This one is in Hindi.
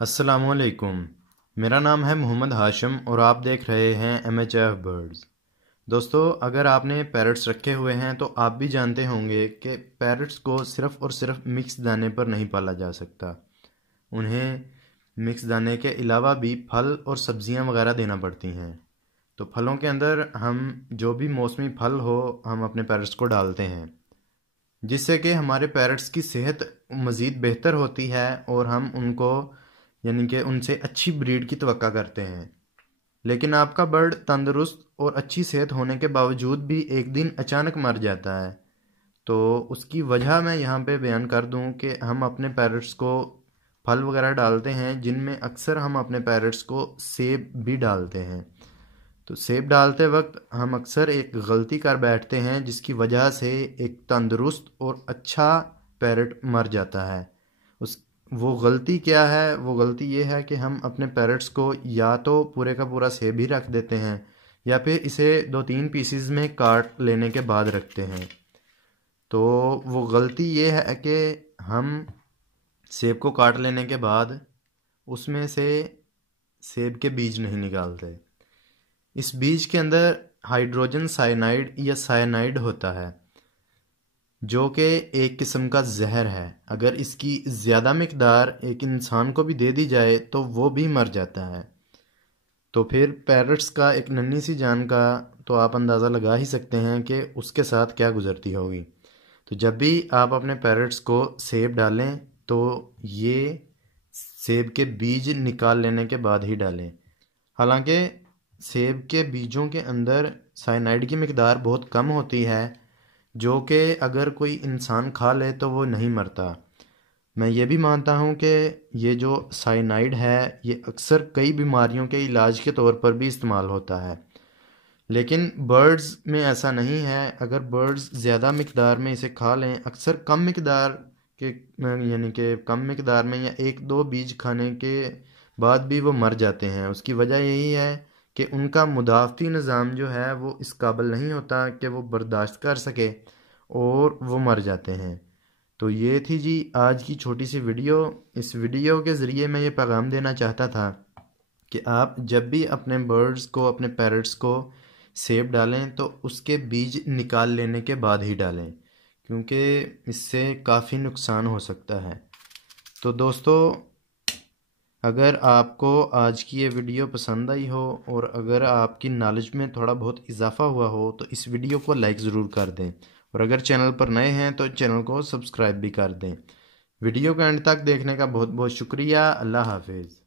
अस्सलामुअलैकुम। मेरा नाम है मोहम्मद हाशिम और आप देख रहे हैं MHF बर्ड्स। दोस्तों, अगर आपने पैरट्स रखे हुए हैं तो आप भी जानते होंगे कि पैरट्स को सिर्फ़ और सिर्फ मिक्स दाने पर नहीं पाला जा सकता। उन्हें मिक्स दाने के अलावा भी फल और सब्जियां वगैरह देना पड़ती हैं। तो फलों के अंदर हम जो भी मौसमी फल हो हम अपने पैरट्स को डालते हैं, जिससे कि हमारे पैरट्स की सेहत मज़ीद बेहतर होती है और हम उनको यानी कि उनसे अच्छी ब्रीड की तवक्का करते हैं। लेकिन आपका बर्ड तंदुरुस्त और अच्छी सेहत होने के बावजूद भी एक दिन अचानक मर जाता है, तो उसकी वजह मैं यहाँ पे बयान कर दूँ कि हम अपने पैरट्स को फल वगैरह डालते हैं, जिनमें अक्सर हम अपने पैरट्स को सेब भी डालते हैं। तो सेब डालते वक्त हम अक्सर एक गलती कर बैठते हैं, जिसकी वजह से एक तंदुरुस्त और अच्छा पैरट मर जाता है। उस वो गलती क्या है? वो गलती ये है कि हम अपने पैरट्स को या तो पूरे का पूरा सेब ही रख देते हैं या फिर इसे 2-3 पीसीज में काट लेने के बाद रखते हैं। तो वो गलती ये है कि हम सेब को काट लेने के बाद उसमें से सेब के बीज नहीं निकालते। इस बीज के अंदर हाइड्रोजन साइनाइड या साइनाइड होता है, जो कि एक किस्म का जहर है। अगर इसकी ज़्यादा मिकदार एक इंसान को भी दे दी जाए तो वो भी मर जाता है। तो फिर पैरट्स का एक नन्ही सी जान का तो आप अंदाज़ा लगा ही सकते हैं कि उसके साथ क्या गुजरती होगी। तो जब भी आप अपने पैरट्स को सेब डालें तो ये सेब के बीज निकाल लेने के बाद ही डालें। हालांकि सेब के बीजों के अंदर साइनाइड की मिकदार बहुत कम होती है, जो कि अगर कोई इंसान खा ले तो वो नहीं मरता। मैं ये भी मानता हूँ कि ये जो साइनाइड है ये अक्सर कई बीमारियों के इलाज के तौर पर भी इस्तेमाल होता है, लेकिन बर्ड्स में ऐसा नहीं है। अगर बर्ड्स ज़्यादा मिकदार में इसे खा लें, अक्सर कम मिकदार के यानी कि कम मिकदार में या 1-2 बीज खाने के बाद भी वो मर जाते हैं। उसकी वजह यही है कि उनका मुदाफ़ी निज़ाम जो है वो इस काबिल नहीं होता कि वो बर्दाश्त कर सके और वो मर जाते हैं। तो ये थी जी आज की छोटी सी वीडियो। इस वीडियो के ज़रिए मैं ये पैगाम देना चाहता था कि आप जब भी अपने बर्ड्स को, अपने पैरट्स को सेब डालें तो उसके बीज निकाल लेने के बाद ही डालें, क्योंकि इससे काफ़ी नुकसान हो सकता है। तो दोस्तों, अगर आपको आज की ये वीडियो पसंद आई हो और अगर आपकी नॉलेज में थोड़ा बहुत इजाफ़ा हुआ हो तो इस वीडियो को लाइक ज़रूर कर दें, और अगर चैनल पर नए हैं तो चैनल को सब्सक्राइब भी कर दें। वीडियो को एंड तक देखने का बहुत बहुत शुक्रिया। अल्लाह हाफिज़।